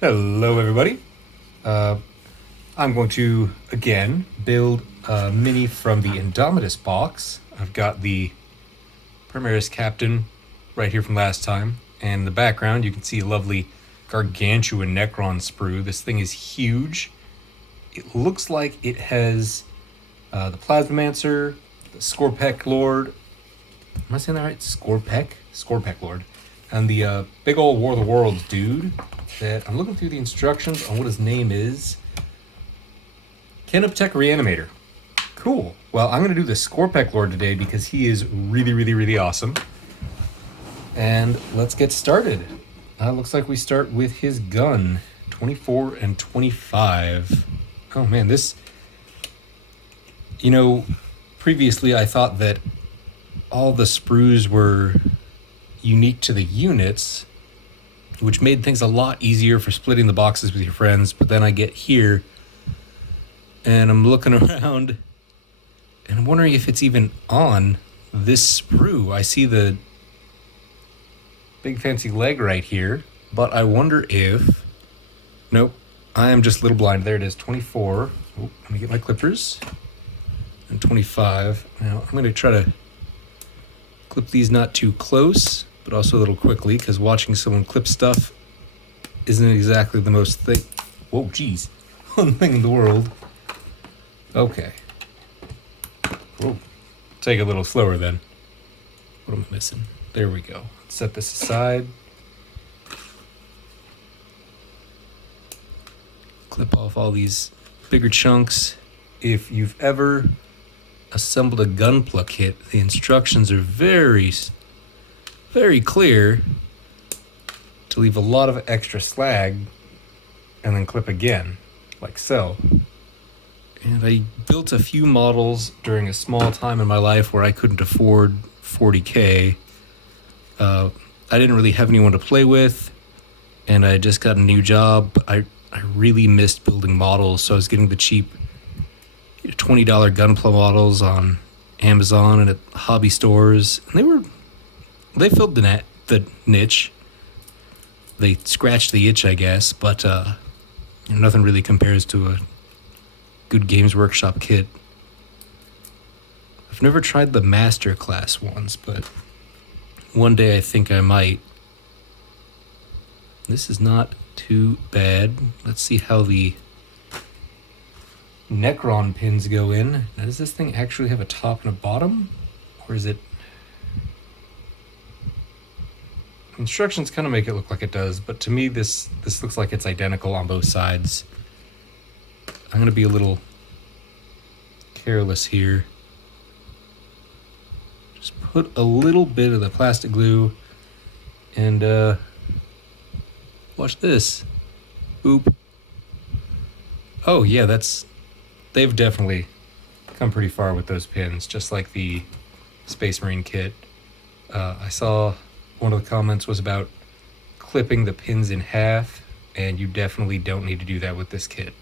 Hello, everybody. Uh, I'm going to again build a mini from the Indomitus box. I've got the Primaris Captain right here from last time, and in the background you can see a lovely gargantuan Necron sprue. This thing is huge. It looks like it has the Plasmamancer, the Skorpekh Lord. Am I saying that right? Skorpekh? Skorpekh Lord. And the big old War of the Worlds dude that I'm looking through the instructions on what his name is. Canoptech Reanimator. Cool. Well, I'm going to do the Skorpekh Lord today because he is really awesome. And let's get started. Looks like we start with his gun. 24 and 25. Oh man, this... previously I thought that all the sprues were unique to the units, which made things a lot easier for splitting the boxes with your friends. But then I get here and I'm looking around and I'm wondering if it's even on this sprue. I see the big fancy leg right here, but I wonder if... Nope, I am just a little blind. There it is, 24. Oh, let me get my clippers. And 25. Now I'm going to try to clip these not too close, but also a little quickly, because watching someone clip stuff isn't exactly the most thing. Whoa, geez. One thing in the world. Okay. Whoa. Take it a little slower then. What am I missing? There we go. Set this aside. Clip off all these bigger chunks. If you've ever assembled a gunpla kit, the instructions are very clear to leave a lot of extra slag and then clip again, like so. And I built a few models during a small time in my life where I couldn't afford 40K. I didn't really have anyone to play with, and I just got a new job. I really missed building models, so I was getting the cheap $20 gunpla models on Amazon and at hobby stores, and they filled the niche. They scratched the itch, I guess, but nothing really compares to a good Games Workshop kit. I've never tried the master class ones, but one day I think I might. This is not too bad. Let's see how the Necron pins go in. Now, does this thing actually have a top and a bottom? Or is it... Instructions kind of make it look like it does, but to me this looks like it's identical on both sides. I'm going to be a little careless here. Just put a little bit of the plastic glue and watch this. Boop. Oh yeah, they've definitely come pretty far with those pins, just like the Space Marine kit. I saw one of the comments was about clipping the pins in half, and you definitely don't need to do that with this kit.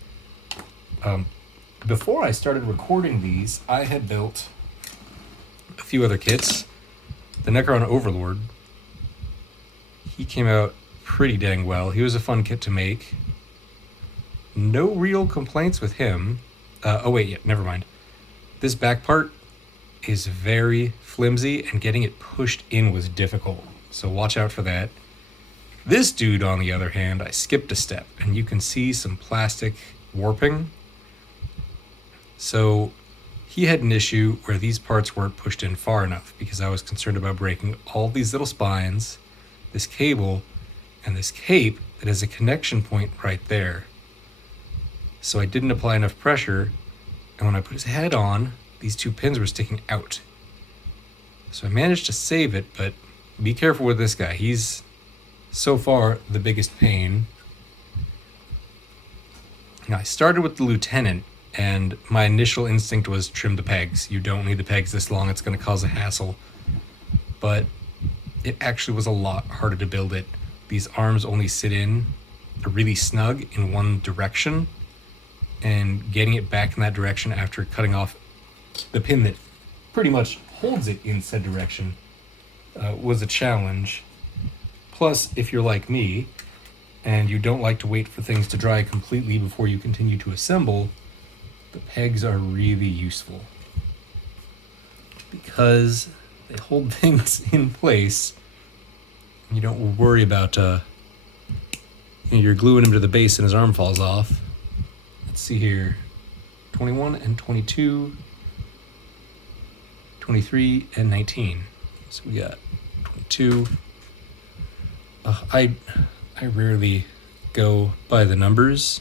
Before I started recording these, I had built a few other kits. The Necron Overlord, he came out pretty dang well. He was a fun kit to make. No real complaints with him. Never mind. This back part is very flimsy, and getting it pushed in was difficult, so watch out for that. This dude, on the other hand, I skipped a step, and you can see some plastic warping. So he had an issue where these parts weren't pushed in far enough, because I was concerned about breaking all these little spines, this cable, and this cape that has a connection point right there. So I didn't apply enough pressure, and when I put his head on, these two pins were sticking out. So I managed to save it, but be careful with this guy. He's so far the biggest pain. Now, I started with the Lieutenant, and my initial instinct was trim the pegs. You don't need the pegs this long, it's going to cause a hassle. But it actually was a lot harder to build it. These arms only sit in really snug in one direction, and getting it back in that direction after cutting off the pin that pretty much holds it in said direction was a challenge. Plus, if you're like me and you don't like to wait for things to dry completely before you continue to assemble, the pegs are really useful because they hold things in place. You don't worry about you're gluing him to the base and his arm falls off. Let's see here. 21 and 22, 23 and 19. So we got 22. I rarely go by the numbers.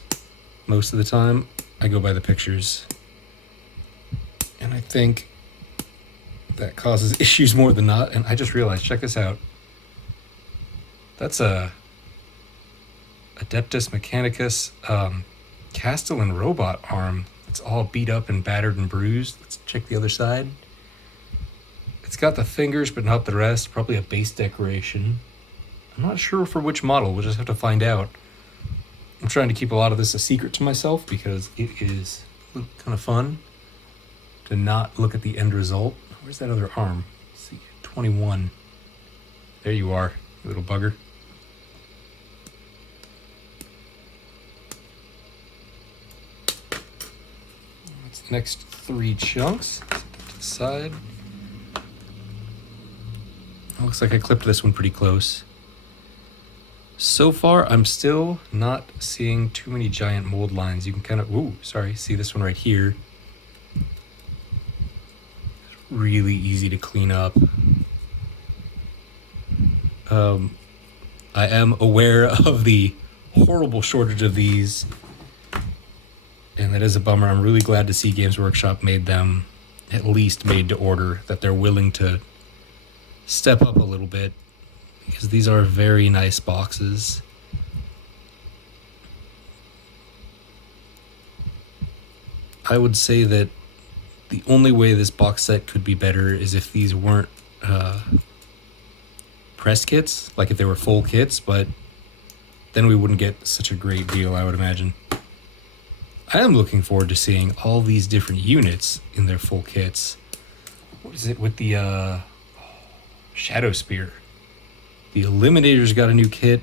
Most of the time, I go by the pictures. And I think that causes issues more than not. And I just realized, check this out. That's a Adeptus Mechanicus Castellan robot arm. It's all beat up and battered and bruised. Let's check the other side. It's got the fingers, but not the rest. Probably a base decoration. I'm not sure for which model. We'll just have to find out. I'm trying to keep a lot of this a secret to myself because it is kind of fun to not look at the end result. Where's that other arm? Let's see, 21. There you are, you little bugger. That's the next 3 chunks. Set that to the side. Looks like I clipped this one pretty close. So far, I'm still not seeing too many giant mold lines. You can kind of, see this one right here. Really easy to clean up. I am aware of the horrible shortage of these, and that is a bummer. I'm really glad to see Games Workshop made them at least made to order, that they're willing to step up a little bit, because these are very nice boxes. I would say that the only way this box set could be better is if these weren't press kits, like if they were full kits, but then we wouldn't get such a great deal, I would imagine. I am looking forward to seeing all these different units in their full kits. What is it with the Shadow Spear? The Eliminators got a new kit,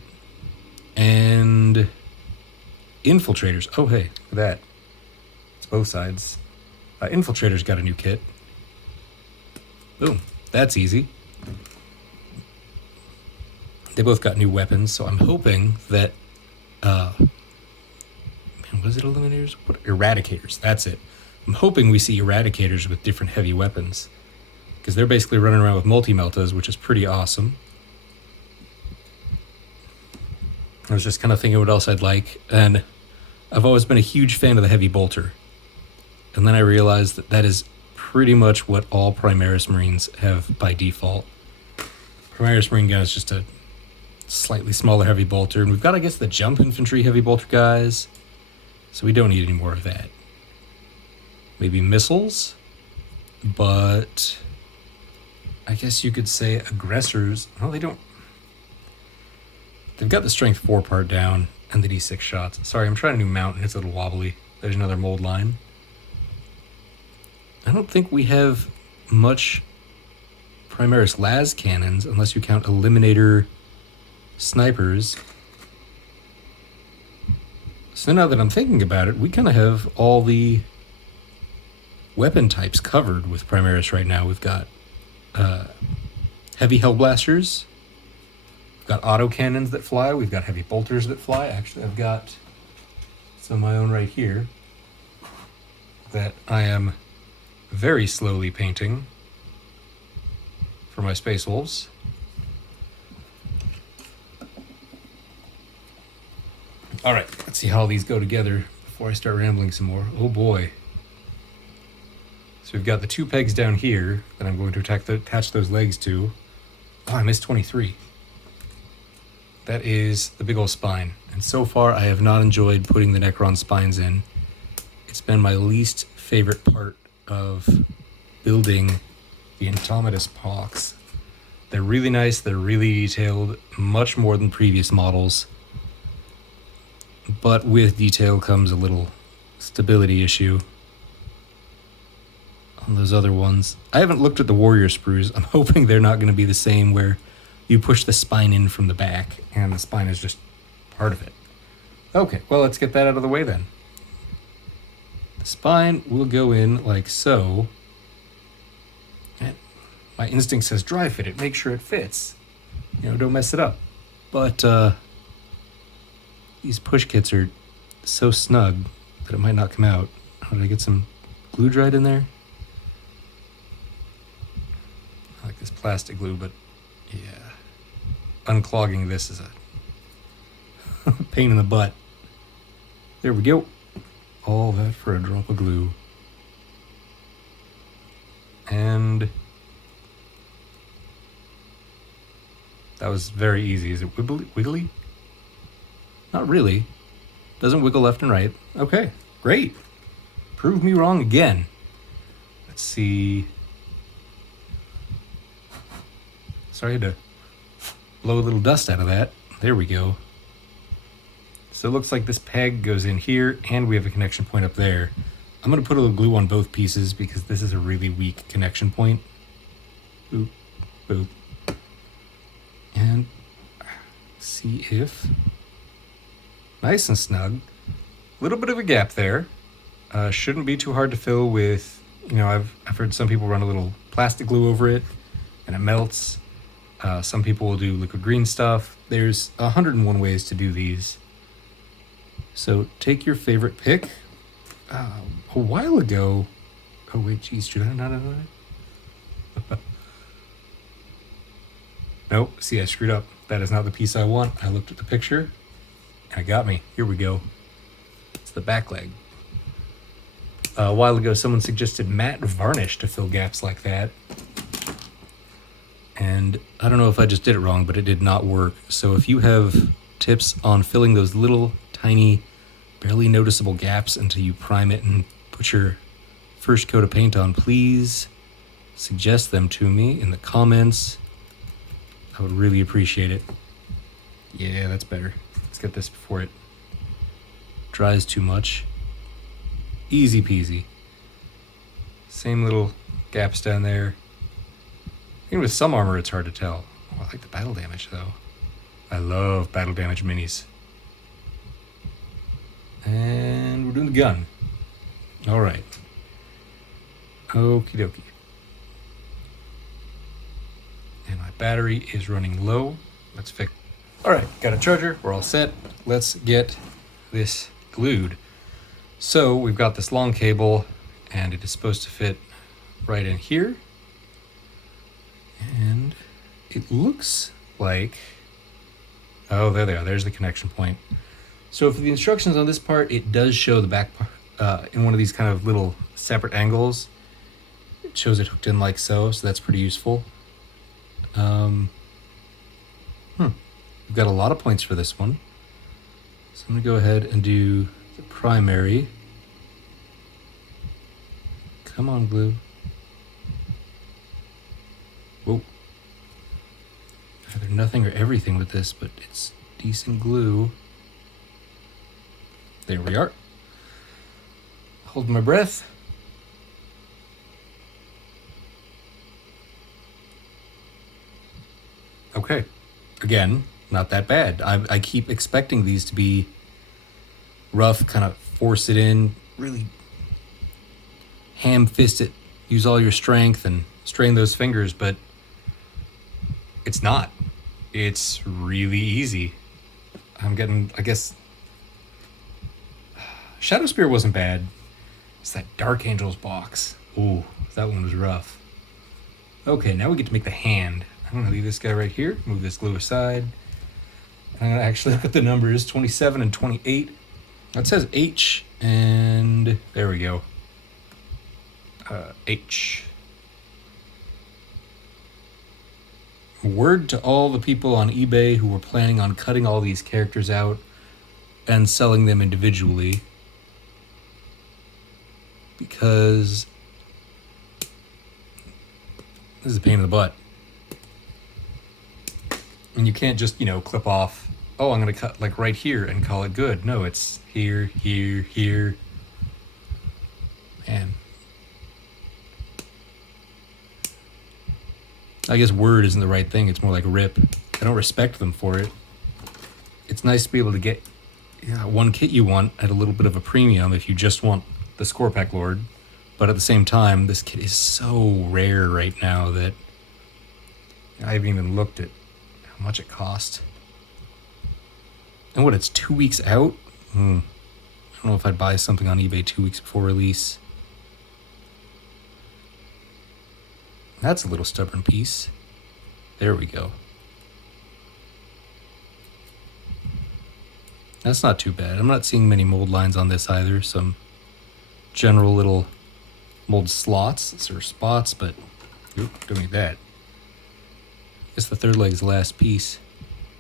and Infiltrators. Oh, hey, look at that. It's both sides. Infiltrators got a new kit. Boom. That's easy. They both got new weapons, so I'm hoping that... what is it, Eliminators? What? Eradicators. That's it. I'm hoping we see Eradicators with different heavy weapons, because they're basically running around with multi-meltas, which is pretty awesome. I was just kind of thinking what else I'd like, and I've always been a huge fan of the heavy bolter. And then I realized that that is pretty much what all Primaris Marines have by default. Primaris Marine gun is just a slightly smaller heavy bolter, and we've got, I guess, the jump infantry heavy bolter guys, so we don't need any more of that. Maybe missiles, but I guess you could say aggressors. Well, they don't. They've got the strength 4 part down and the D6 shots. Sorry, I'm trying a new mount and it's a little wobbly. There's another mold line. I don't think we have much Primaris las cannons unless you count Eliminator snipers. So now that I'm thinking about it, we kind of have all the weapon types covered with Primaris right now. We've got heavy Hellblasters. We've got autocannons that fly. We've got heavy bolters that fly. Actually, I've got some of my own right here that I am very slowly painting for my Space Wolves. All right, let's see how these go together before I start rambling some more. Oh boy. So we've got the 2 pegs down here that I'm going to attach those legs to. Oh, I missed 23. That is the big old spine. And so far, I have not enjoyed putting the Necron spines in. It's been my least favorite part of building the Intomitus Pox. They're really nice, they're really detailed, much more than previous models. But with detail comes a little stability issue on those other ones. I haven't looked at the warrior sprues. I'm hoping they're not going to be the same where you push the spine in from the back and the spine is just part of it. Okay, well, let's get that out of the way then. The spine will go in like so. And my instinct says dry fit it, make sure it fits. Don't mess it up. But these push kits are so snug that it might not come out. How did I get some glue dried in there? I like this plastic glue, but yeah. Unclogging this is a pain in the butt. There we go. All that for a drop of glue. And that was very easy. Is it wiggly? Not really. Doesn't wiggle left and right. Okay, great. Prove me wrong again. Let's see. Sorry, I had to blow a little dust out of that. There we go. So it looks like this peg goes in here, and we have a connection point up there. I'm going to put a little glue on both pieces because this is a really weak connection point. Boop, boop. And see if... Nice and snug. A little bit of a gap there. Shouldn't be too hard to fill with, I've heard some people run a little plastic glue over it, and it melts. Some people will do liquid green stuff. There's 101 ways to do these. So take your favorite pick. A while ago... Oh, wait, geez, should I not have that? Nope, see, I screwed up. That is not the piece I want. I looked at the picture, and it got me. Here we go. It's the back leg. A while ago, someone suggested matte varnish to fill gaps like that. And I don't know if I just did it wrong, but it did not work. So if you have tips on filling those little tiny, barely noticeable gaps until you prime it and put your first coat of paint on, please suggest them to me in the comments. I would really appreciate it. Yeah, that's better. Let's get this before it dries too much. Easy peasy. Same little gaps down there. Even with some armor, it's hard to tell. Oh, I like the battle damage, though. I love battle damage minis. And we're doing the gun. All right. Okie dokie. And my battery is running low. Let's fix. All right, got a charger. We're all set. Let's get this glued. So we've got this long cable, and it is supposed to fit right in here. And it looks like... Oh, there they are. There's the connection point. So for the instructions on this part, it does show the back in one of these kind of little separate angles. It shows it hooked in like so that's pretty useful. We've got a lot of points for this one. So I'm going to go ahead and do the primary. Come on, glue. Whoa. Either nothing or everything with this, but it's decent glue. There we are. Hold my breath. Okay. Again, not that bad. I keep expecting these to be rough, kind of force it in, really ham-fist it, use all your strength and strain those fingers, but it's not. It's really easy. I'm getting, I guess... Shadow Spear wasn't bad. It's that Dark Angels box. Ooh, that one was rough. Okay, now we get to make the hand. I'm going to leave this guy right here, move this glue aside. I'm going to actually look at the numbers, 27 and 28. That says H, and there we go. H. Word to all the people on eBay who were planning on cutting all these characters out and selling them individually. Because this is a pain in the butt. And you can't just, clip off, oh, I'm going to cut like right here and call it good. No, it's here, here, here. Man. I guess word isn't the right thing. It's more like rip. I don't respect them for it. It's nice to be able to get yeah, one kit you want at a little bit of a premium if you just want the Skorpekh Lord. But at the same time, this kit is so rare right now that I haven't even looked at how much it cost. And what, it's 2 weeks out? I don't know if I'd buy something on eBay 2 weeks before release. That's a little stubborn piece. There we go. That's not too bad. I'm not seeing many mold lines on this either. Some general little mold slots or spots, but don't need that. I guess the third leg's the last piece.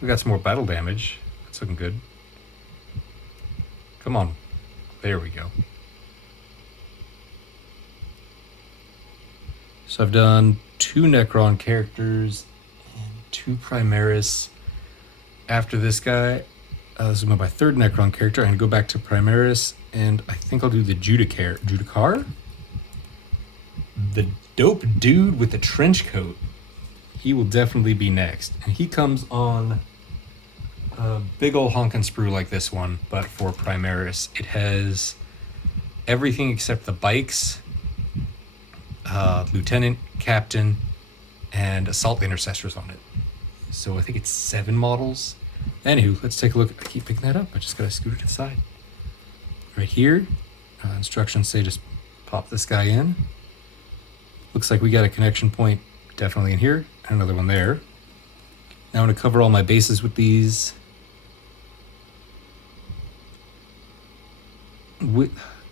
We got some more battle damage. That's looking good. Come on. There we go. So I've done 2 Necron characters and 2 Primaris. After this guy, this is my 3rd Necron character. I'm going to go back to Primaris, and I think I'll do the Judicar? The dope dude with the trench coat. He will definitely be next. And he comes on a big ol' honkin' sprue like this one, but for Primaris. It has everything except the bikes, lieutenant, captain, and assault intercessors on it. So I think it's 7 models. Anywho, let's take a look. I keep picking that up. I just gotta scoot it to the side. Right here, instructions say just pop this guy in. Looks like we got a connection point definitely in here, and another one there. Now I'm gonna cover all my bases with these.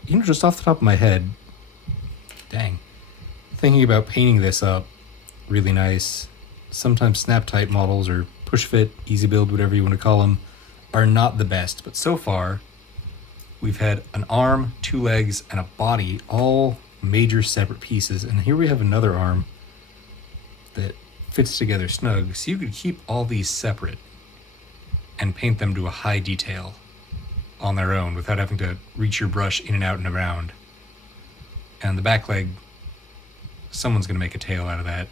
Just off the top of my head, dang, thinking about painting this up really nice. Sometimes snap type models or push fit, easy build, whatever you want to call them, are not the best. But so far, we've had an arm, 2 legs, and a body, all major separate pieces. And here we have another arm that fits together snug. So you could keep all these separate and paint them to a high detail on their own without having to reach your brush in and out and around. And the back leg, someone's going to make a tail out of that,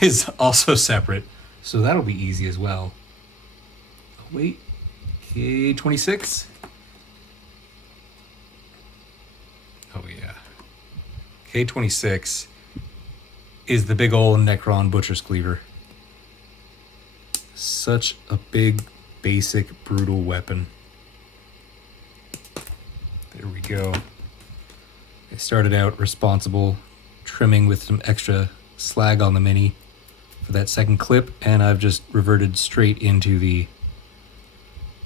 is also separate. So that'll be easy as well. Oh, wait, K26? Oh yeah. K26 is the big old Necron Butcher's Cleaver. Such a big, basic, brutal weapon. There we go. I started out responsible, trimming with some extra slag on the mini for that second clip, and I've just reverted straight into the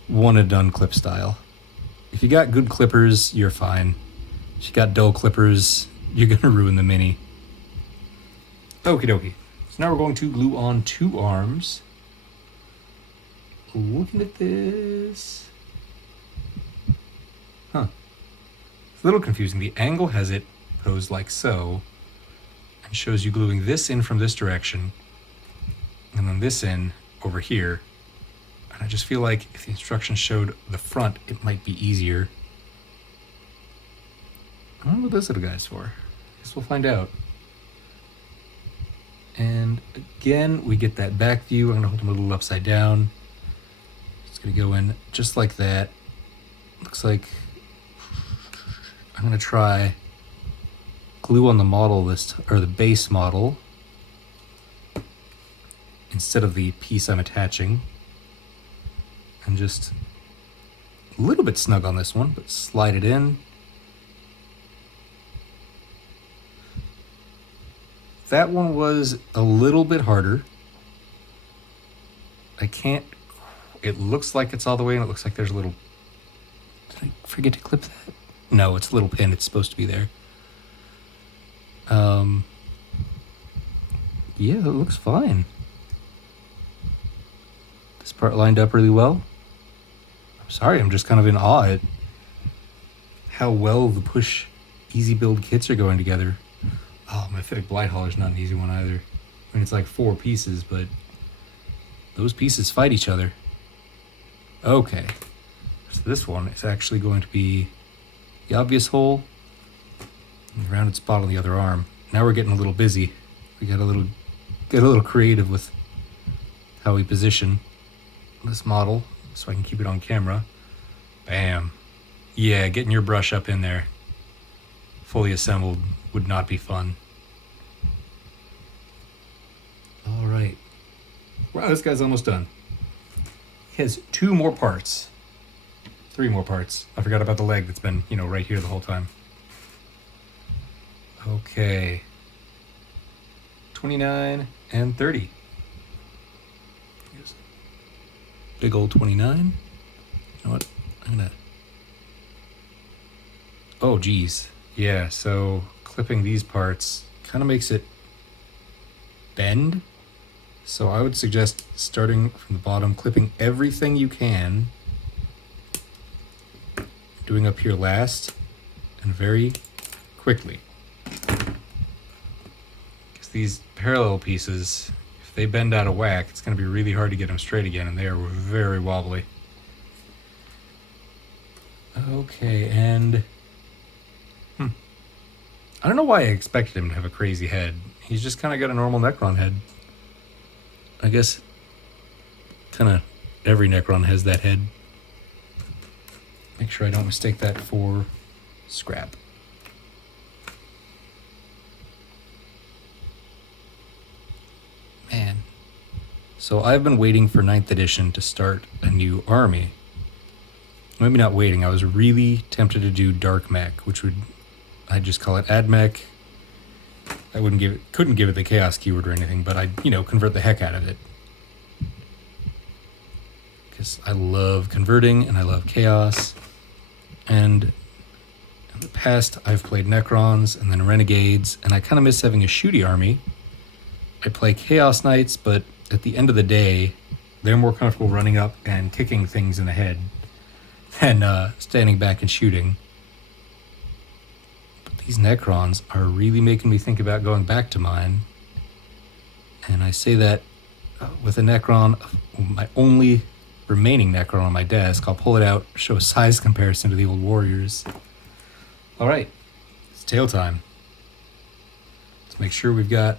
one and done clip style. If you got good clippers, you're fine. If you got dull clippers, you're gonna ruin the mini. Okie dokie. So now we're going to glue on 2 arms. Looking at this. Huh. It's a little confusing. The angle has it posed like so, and shows you gluing this in from this direction, and then this in over here. And I just feel like if the instructions showed the front, it might be easier. I don't know what those little guys for. Guess we'll find out. And again, we get that back view. I'm gonna hold them a little upside down. It's gonna go in just like that. Looks like I'm gonna try glue on the model or the base model instead of the piece I'm attaching, and just a little bit snug on this one, but slide it in. That one was a little bit harder. It looks like it's all the way, and it looks like there's a little, did I forget to clip that? No, it's a little pin, it's supposed to be there. Yeah, it looks fine. This part lined up really well. I'm sorry, I'm just kind of in awe at how well the push easy build kits are going together. Oh, my Fittic Blight Hauler's not an easy one either. I mean, it's like 4 pieces, but those pieces fight each other. Okay, so this one is actually going to be the obvious hole and the rounded spot on the other arm. Now we're getting a little busy. We got a little creative with how we position this model so I can keep it on camera. Bam. Yeah, getting your brush up in there, fully assembled, would not be fun. All right. Wow, this guy's almost done. He has 2 more parts. 3 more parts. I forgot about the leg that's been, right here the whole time. Okay. 29 and 30. Here's big old 29. You know what? I'm gonna... Oh, geez. Yeah, so clipping these parts kind of makes it bend. So I would suggest starting from the bottom, clipping everything you can, doing up here last, and very quickly. Because these parallel pieces, if they bend out of whack, it's going to be really hard to get them straight again, and they are very wobbly. Okay, and... I don't know why I expected him to have a crazy head. He's just kind of got a normal Necron head. I guess kind of every Necron has that head. Make sure I don't mistake that for scrap. Man. So I've been waiting for 9th edition to start a new army. Maybe not waiting, I was really tempted to do Dark Mech, which would, I'd just call it Ad Mech. I couldn't give it the chaos keyword or anything, but I'd, convert the heck out of it. Because I love converting and I love chaos. And in the past, I've played Necrons and then Renegades, and I kind of miss having a shooty army. I play Chaos Knights, but at the end of the day, they're more comfortable running up and kicking things in the head than standing back and shooting. These Necrons are really making me think about going back to mine. And I say that with a Necron, my only remaining Necron on my desk. I'll pull it out, show a size comparison to the old warriors. All right, it's tail time. Let's make sure we've got...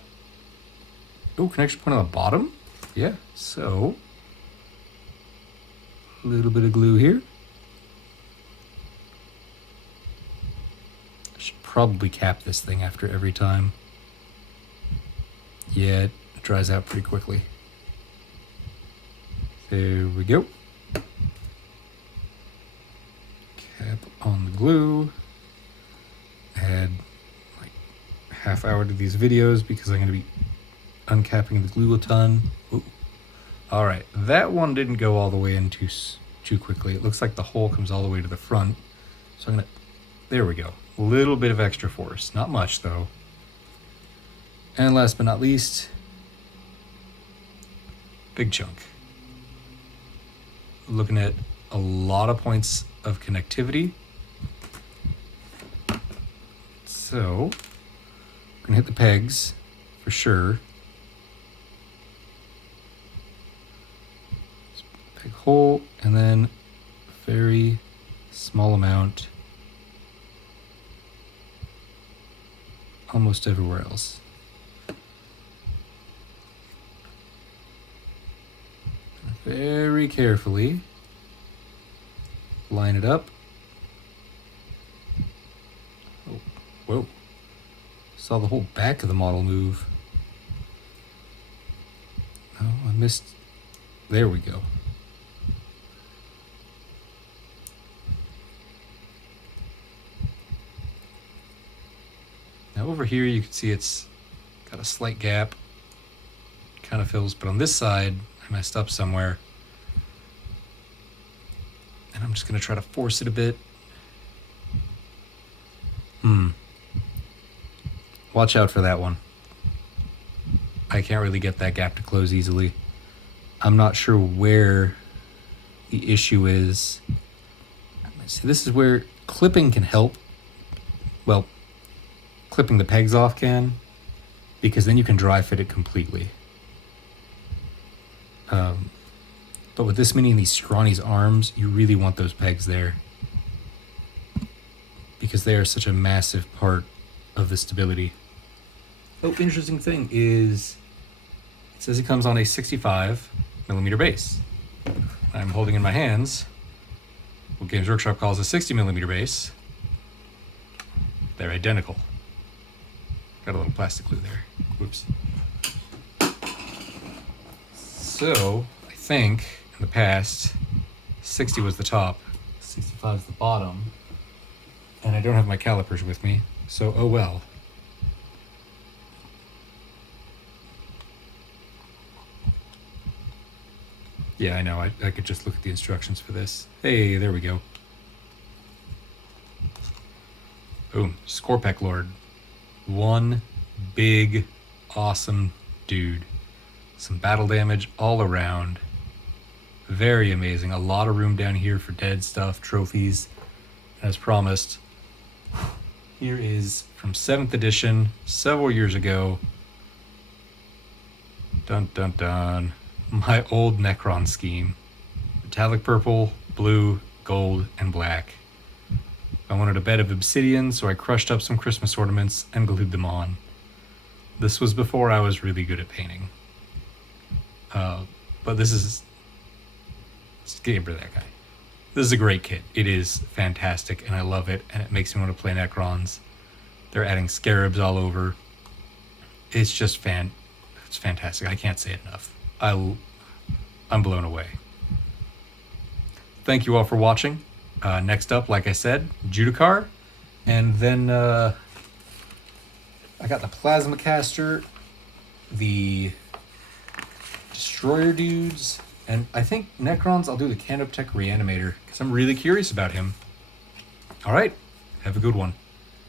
Oh, connection point on the bottom? Yeah, so... a little bit of glue here. Probably cap this thing after every time. Yeah, it dries out pretty quickly. There we go. Cap on the glue. Add like half hour to these videos because I'm going to be uncapping the glue a ton. Ooh. All right, that one didn't go all the way in too quickly. It looks like the hole comes all the way to the front. So I'm going to... There we go. A little bit of extra force. Not much, though. And last but not least, big chunk. Looking at a lot of points of connectivity. So, we're going to hit the pegs for sure. Peg hole, and then very small amount almost everywhere else. Very carefully line it up. Oh, whoa. Saw the whole back of the model move. Oh, I missed. There we go. Now over here you can see it's got a slight gap. Kind of fills, but on this side I messed up somewhere. And I'm just going to try to force it a bit. Watch out for that one. I can't really get that gap to close easily. I'm not sure where the issue is. See, this is where clipping can help. Well, clipping the pegs off can, because then you can dry fit it completely. But with this many of these scrawny's arms, you really want those pegs there, because they are such a massive part of the stability. Oh, interesting thing is, it says it comes on a 65 millimeter base. I'm holding in my hands what Games Workshop calls a 60mm base. They're identical. Got a little plastic glue there. Whoops. So, I think in the past, 60 was the top, 65 is the bottom, and I don't have my calipers with me, so oh well. Yeah, I know, I could just look at the instructions for this. Hey, there we go. Boom, Skorpekh Lord. One big, awesome dude. Some battle damage all around. Very amazing. A lot of room down here for dead stuff, trophies. As promised, here is from 7th edition, several years ago. Dun dun dun. My old Necron scheme. Metallic purple, blue, gold, and black. I wanted a bed of obsidian, so I crushed up some Christmas ornaments and glued them on. This was before I was really good at painting. But this is... Just get rid of that guy. This is a great kit. It is fantastic, and I love it, and it makes me want to play Necrons. They're adding scarabs all over. It's just it's fantastic. I can't say it enough. I'm blown away. Thank you all for watching. Next up, like I said, Judicar, and then I got the Plasma Caster, the Destroyer dudes, and I think Necrons, I'll do the Canoptech Reanimator, because I'm really curious about him. Alright, have a good one.